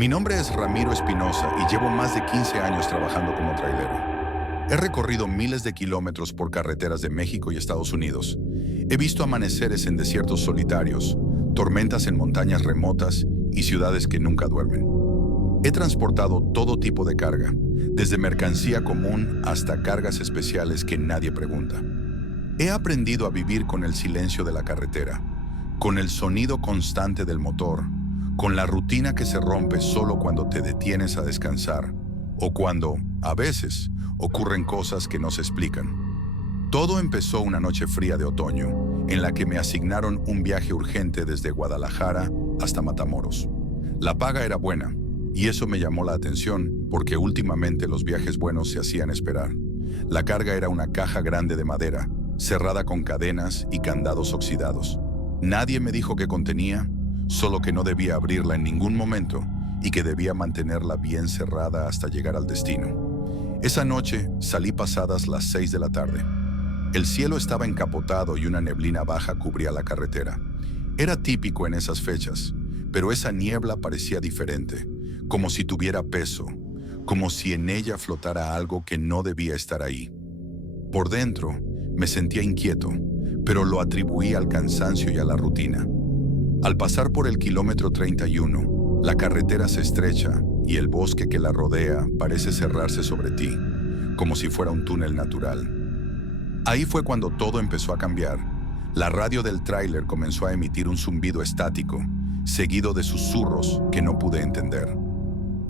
Mi nombre es Ramiro Espinosa y llevo más de 15 años trabajando como trailero. He recorrido miles de kilómetros por carreteras de México y Estados Unidos. He visto amaneceres en desiertos solitarios, tormentas en montañas remotas y ciudades que nunca duermen. He transportado todo tipo de carga, desde mercancía común hasta cargas especiales que nadie pregunta. He aprendido a vivir con el silencio de la carretera, con el sonido constante del motor, con la rutina que se rompe solo cuando te detienes a descansar o cuando, a veces, ocurren cosas que no se explican. Todo empezó una noche fría de otoño, en la que me asignaron un viaje urgente desde Guadalajara hasta Matamoros. La paga era buena, y eso me llamó la atención porque últimamente los viajes buenos se hacían esperar. La carga era una caja grande de madera, cerrada con cadenas y candados oxidados. Nadie me dijo qué contenía, solo que no debía abrirla en ningún momento y que debía mantenerla bien cerrada hasta llegar al destino. Esa noche salí pasadas las 6 de la tarde. El cielo estaba encapotado y una neblina baja cubría la carretera. Era típico en esas fechas, pero esa niebla parecía diferente, como si tuviera peso, como si en ella flotara algo que no debía estar ahí. Por dentro, me sentía inquieto, pero lo atribuí al cansancio y a la rutina. Al pasar por el kilómetro 31, la carretera se estrecha y el bosque que la rodea parece cerrarse sobre ti, como si fuera un túnel natural. Ahí fue cuando todo empezó a cambiar. La radio del tráiler comenzó a emitir un zumbido estático, seguido de susurros que no pude entender.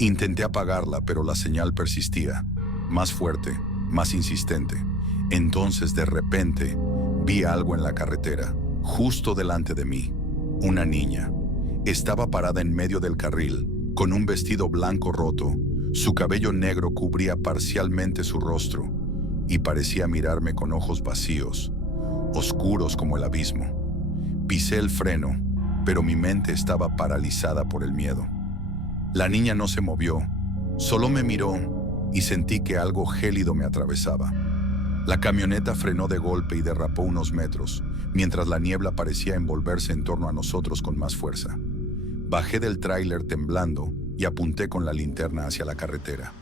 Intenté apagarla, pero la señal persistía, más fuerte, más insistente. Entonces, de repente, vi algo en la carretera, justo delante de mí. Una niña. Estaba parada en medio del carril, con un vestido blanco roto. Su cabello negro cubría parcialmente su rostro y parecía mirarme con ojos vacíos, oscuros como el abismo. Pisé el freno, pero mi mente estaba paralizada por el miedo. La niña no se movió, solo me miró y sentí que algo gélido me atravesaba. La camioneta frenó de golpe y derrapó unos metros, mientras la niebla parecía envolverse en torno a nosotros con más fuerza. Bajé del tráiler temblando y apunté con la linterna hacia la carretera.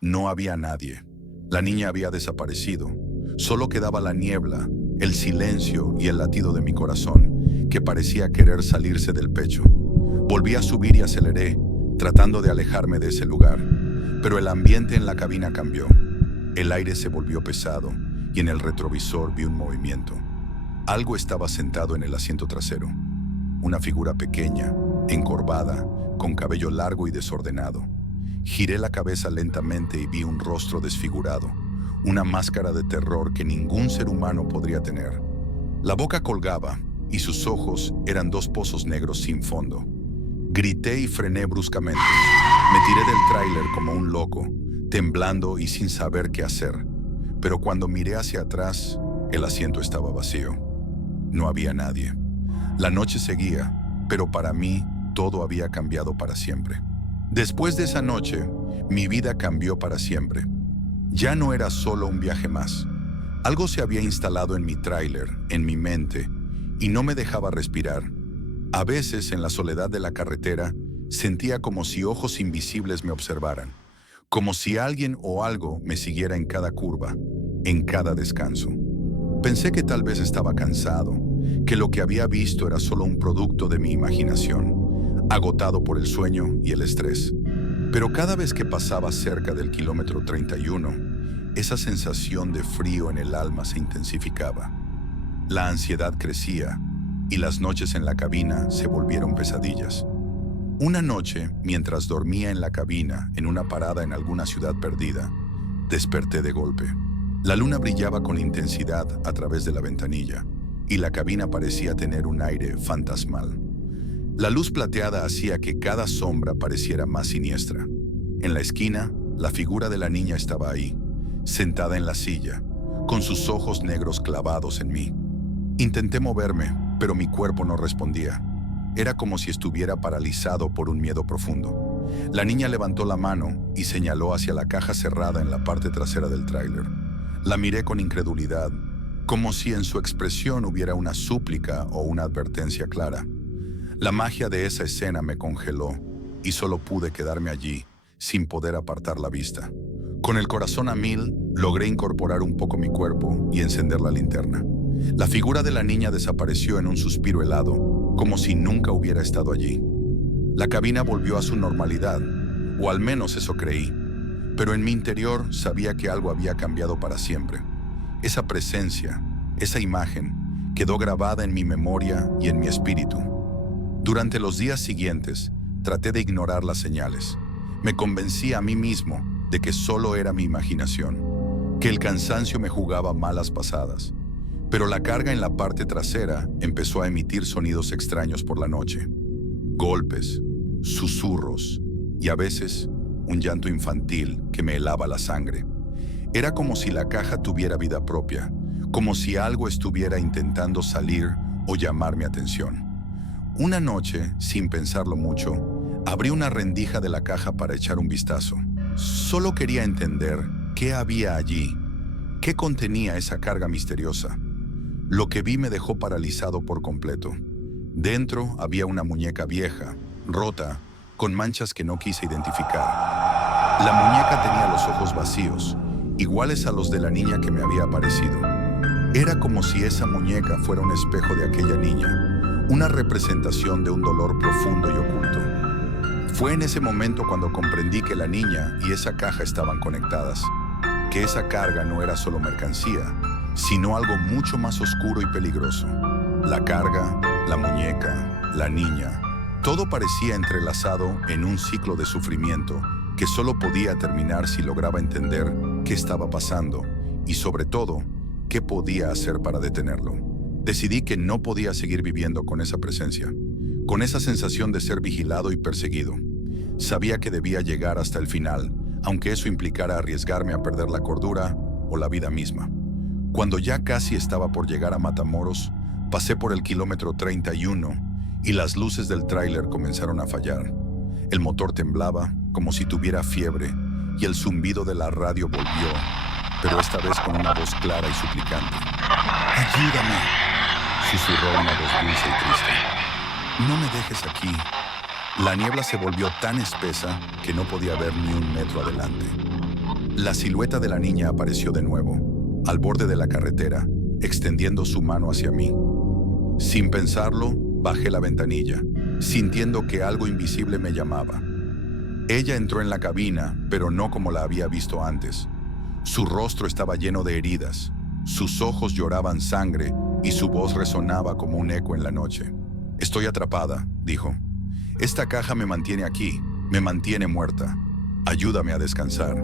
No había nadie. La niña había desaparecido. Solo quedaba la niebla, el silencio y el latido de mi corazón, que parecía querer salirse del pecho. Volví a subir y aceleré, tratando de alejarme de ese lugar. Pero el ambiente en la cabina cambió. El aire se volvió pesado y en el retrovisor vi un movimiento. Algo estaba sentado en el asiento trasero. Una figura pequeña, encorvada, con cabello largo y desordenado. Giré la cabeza lentamente y vi un rostro desfigurado, una máscara de terror que ningún ser humano podría tener. La boca colgaba y sus ojos eran dos pozos negros sin fondo. Grité y frené bruscamente. Me tiré del tráiler como un loco, temblando y sin saber qué hacer. Pero cuando miré hacia atrás, el asiento estaba vacío. No había nadie. La noche seguía, pero para mí todo había cambiado para siempre. Después de esa noche, mi vida cambió para siempre. Ya no era solo un viaje más. Algo se había instalado en mi tráiler, en mi mente, y no me dejaba respirar. A veces, en la soledad de la carretera, sentía como si ojos invisibles me observaran, como si alguien o algo me siguiera en cada curva, en cada descanso. Pensé que tal vez estaba cansado, que lo que había visto era solo un producto de mi imaginación, agotado por el sueño y el estrés. Pero cada vez que pasaba cerca del kilómetro 31, esa sensación de frío en el alma se intensificaba. La ansiedad crecía y las noches en la cabina se volvieron pesadillas. Una noche, mientras dormía en la cabina, en una parada en alguna ciudad perdida, desperté de golpe. La luna brillaba con intensidad a través de la ventanilla, y la cabina parecía tener un aire fantasmal. La luz plateada hacía que cada sombra pareciera más siniestra. En la esquina, la figura de la niña estaba ahí, sentada en la silla, con sus ojos negros clavados en mí. Intenté moverme, pero mi cuerpo no respondía. Era como si estuviera paralizado por un miedo profundo. La niña levantó la mano y señaló hacia la caja cerrada en la parte trasera del tráiler. La miré con incredulidad, como si en su expresión hubiera una súplica o una advertencia clara. La magia de esa escena me congeló. y solo pude quedarme allí, sin poder apartar la vista. Con el corazón a mil, logré incorporar un poco mi cuerpo y encender la linterna. La figura de la niña desapareció en un suspiro helado, como si nunca hubiera estado allí. La cabina volvió a su normalidad, o al menos eso creí, pero en mi interior sabía que algo había cambiado para siempre. Esa presencia, esa imagen, quedó grabada en mi memoria y en mi espíritu. Durante los días siguientes, traté de ignorar las señales. Me convencí a mí mismo de que solo era mi imaginación, que el cansancio me jugaba malas pasadas. Pero la carga en la parte trasera empezó a emitir sonidos extraños por la noche. Golpes, susurros y a veces un llanto infantil que me helaba la sangre. Era como si la caja tuviera vida propia, como si algo estuviera intentando salir o llamar mi atención. Una noche, sin pensarlo mucho, abrí una rendija de la caja para echar un vistazo. Solo quería entender qué había allí, qué contenía esa carga misteriosa. Lo que vi me dejó paralizado por completo. Dentro había una muñeca vieja, rota, con manchas que no quise identificar. La muñeca tenía los ojos vacíos, iguales a los de la niña que me había aparecido. Era como si esa muñeca fuera un espejo de aquella niña, una representación de un dolor profundo y oculto. Fue en ese momento cuando comprendí que la niña y esa caja estaban conectadas, que esa carga no era solo mercancía, sino algo mucho más oscuro y peligroso. La carga, la muñeca, la niña, todo parecía entrelazado en un ciclo de sufrimiento que solo podía terminar si lograba entender qué estaba pasando y, sobre todo, qué podía hacer para detenerlo. Decidí que no podía seguir viviendo con esa presencia, con esa sensación de ser vigilado y perseguido. Sabía que debía llegar hasta el final, aunque eso implicara arriesgarme a perder la cordura o la vida misma. Cuando ya casi estaba por llegar a Matamoros, pasé por el kilómetro 31 y las luces del tráiler comenzaron a fallar. El motor temblaba como si tuviera fiebre y el zumbido de la radio volvió, pero esta vez con una voz clara y suplicante. ¡Ayúdame!, susurró una voz dulce y triste. ¡No me dejes aquí! La niebla se volvió tan espesa que no podía ver ni un metro adelante. La silueta de la niña apareció de nuevo, al borde de la carretera, extendiendo su mano hacia mí. Sin pensarlo, bajé la ventanilla, sintiendo que algo invisible me llamaba. Ella entró en la cabina, pero no como la había visto antes. Su rostro estaba lleno de heridas, sus ojos lloraban sangre y su voz resonaba como un eco en la noche. «Estoy atrapada», dijo. «Esta caja me mantiene aquí, me mantiene muerta. Ayúdame a descansar».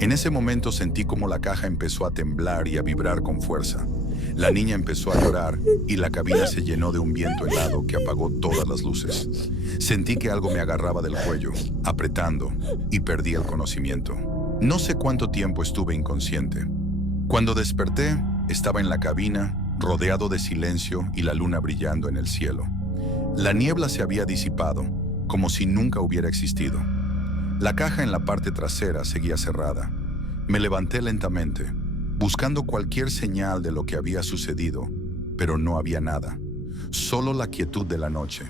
En ese momento sentí como la caja empezó a temblar y a vibrar con fuerza. La niña empezó a llorar y la cabina se llenó de un viento helado que apagó todas las luces. Sentí que algo me agarraba del cuello, apretando, y perdí el conocimiento. No sé cuánto tiempo estuve inconsciente. Cuando desperté, estaba en la cabina, rodeado de silencio y la luna brillando en el cielo. La niebla se había disipado, como si nunca hubiera existido. La caja en la parte trasera seguía cerrada. Me levanté lentamente, buscando cualquier señal de lo que había sucedido, pero no había nada. Solo la quietud de la noche.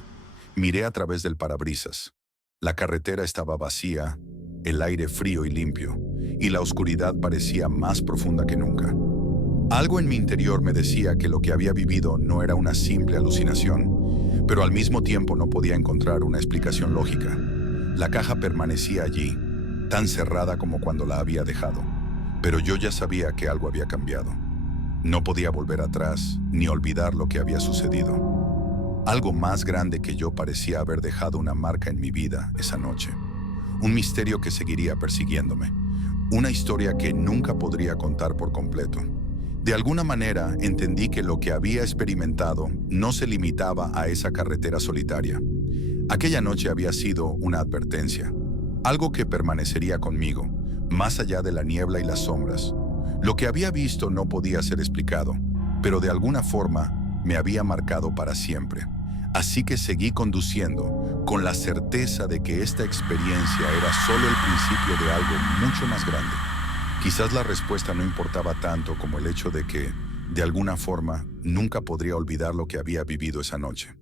Miré a través del parabrisas. La carretera estaba vacía, el aire frío y limpio, y la oscuridad parecía más profunda que nunca. Algo en mi interior me decía que lo que había vivido no era una simple alucinación, pero al mismo tiempo no podía encontrar una explicación lógica. La caja permanecía allí, tan cerrada como cuando la había dejado, pero yo ya sabía que algo había cambiado. No podía volver atrás ni olvidar lo que había sucedido. Algo más grande que yo parecía haber dejado una marca en mi vida esa noche. Un misterio que seguiría persiguiéndome. Una historia que nunca podría contar por completo. De alguna manera entendí que lo que había experimentado no se limitaba a esa carretera solitaria. Aquella noche había sido una advertencia, algo que permanecería conmigo, más allá de la niebla y las sombras. Lo que había visto no podía ser explicado, pero de alguna forma me había marcado para siempre. Así que seguí conduciendo con la certeza de que esta experiencia era solo el principio de algo mucho más grande. Quizás la respuesta no importaba tanto como el hecho de que, de alguna forma, nunca podría olvidar lo que había vivido esa noche.